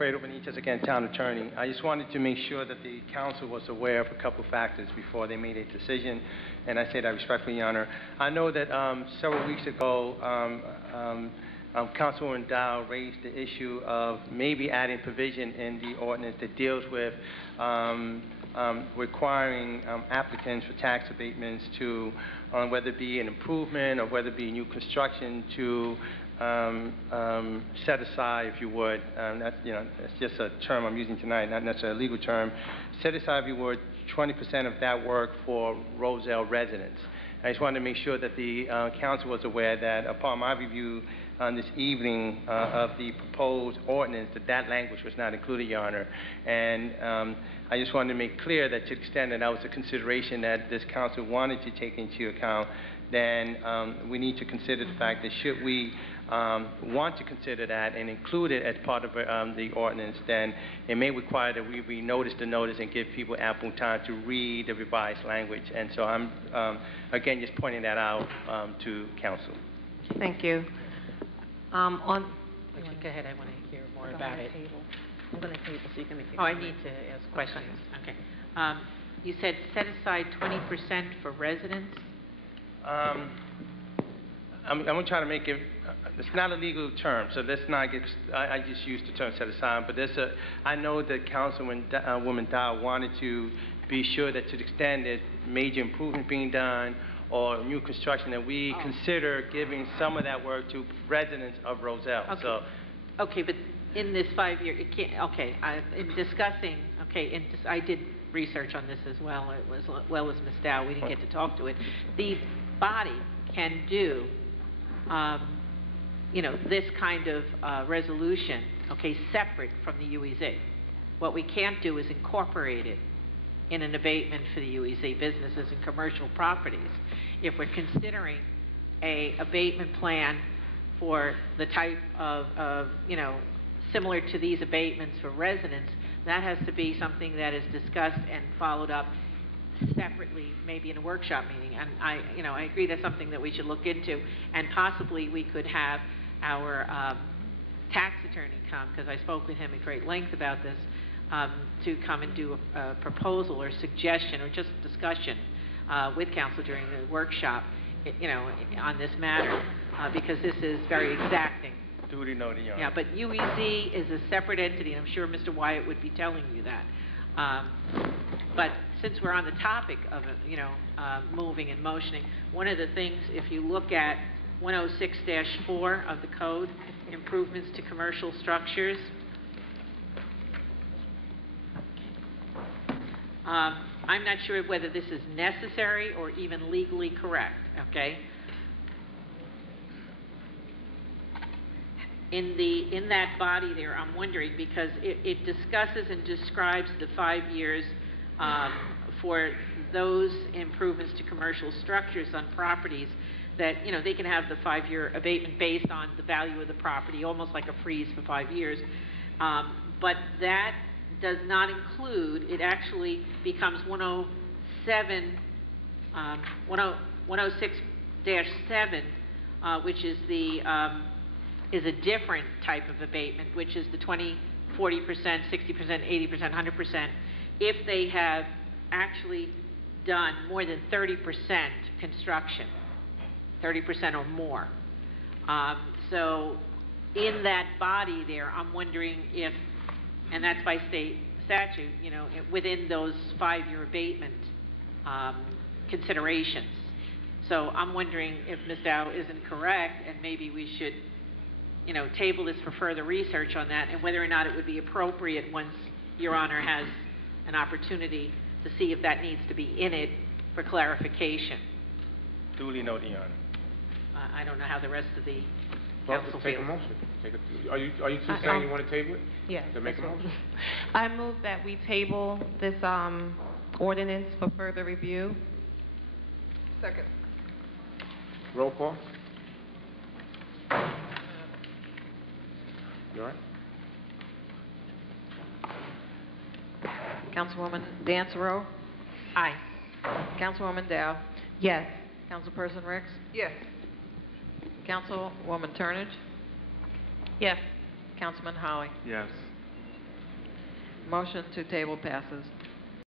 Fredo Benitez, again, Town Attorney. I just wanted to make sure that the council was aware of a couple factors before they made a decision, and I say that respectfully, Your Honor. I know that several weeks ago, Councilwoman Dow raised the issue of maybe adding provision in the ordinance that deals with requiring applicants for tax abatements to, whether it be an improvement or whether it be new construction, to set aside, if you would, that's, you know, that's just a term I'm using tonight, not necessarily a legal term, set aside, if you would, 20% of that work for Roselle residents. I just wanted to make sure that the council was aware that upon my review this evening of the proposed ordinance, that language was not included, Your Honor. And I just wanted to make clear that to the extent that that was a consideration that this council wanted to take into account, then we need to consider the fact that should we want to consider that and include it as part of the ordinance, then it may require that we renotice the notice and give people ample time to read the revised language. And so I'm, again, just pointing that out to council. Thank you. Go ahead, I want to hear more about it. I'm going to table so you can make it. Oh, I need to ask questions. Okay. You said set aside 20% for residents? I'm going to try to make it, it's not a legal term, so let's not get, I just used the term set aside, but there's a, I know that Councilwoman Dow wanted to be sure that to the extent that major improvement being done or new construction, that we consider giving some of that work to residents of Roselle. Okay. So, okay, but in this 5-year, it can't, okay, in discussing, okay, I did research on this as well, it was, well as Ms. Dow, we didn't get to talk to it. The body can do, you know, this kind of resolution, okay, separate from the UEZ. What we can't do is incorporate it in an abatement for the UEZ, businesses and commercial properties. If we're considering a abatement plan for the type of, you know, similar to these abatements for residents, that has to be something that is discussed and followed up separately, maybe in a workshop meeting. And I agree that's something that we should look into, and possibly we could have our tax attorney come, because I spoke with him at great length about this, to come and do a proposal or suggestion or just discussion with council during the workshop, you know, on this matter, because this is very exacting. Duly noted, Your Honor. Yeah, but UEZ is a separate entity, and I'm sure Mr. Wyatt would be telling you that. But since we're on the topic of, you know, moving and motioning, one of the things, if you look at 106-4 of the code, improvements to commercial structures, I'm not sure whether this is necessary or even legally correct, okay? In that body there, I'm wondering, because it discusses and describes the 5 years for those improvements to commercial structures on properties that, you know, they can have the 5-year abatement based on the value of the property, almost like a freeze for 5 years. But that does not include, it actually becomes 106-7, which is the is a different type of abatement, which is the 20, 40%, 60%, 80%, 100%, if they have actually done more than 30% construction, 30% or more. So in that body there, I'm wondering if, and that's by state statute, you know, within those 5-year abatement considerations. So I'm wondering if Ms. Dow isn't correct, and maybe we should, you know, table this for further research on that, and whether or not it would be appropriate once Your Honor has an opportunity to see if that needs to be in it for clarification. Duly noted, Your Honor. I don't know how the rest of the council feels. Take a motion. Are you two saying you want to table it? Yes. To make a motion? I move that we table this ordinance for further review. Second. Roll call. You all right? Councilwoman Dansereau? Aye. Councilwoman Dow? Yes. Councilperson Ricks? Yes. Councilwoman Turnage? Yes. Councilman Howie? Yes. Motion to table passes.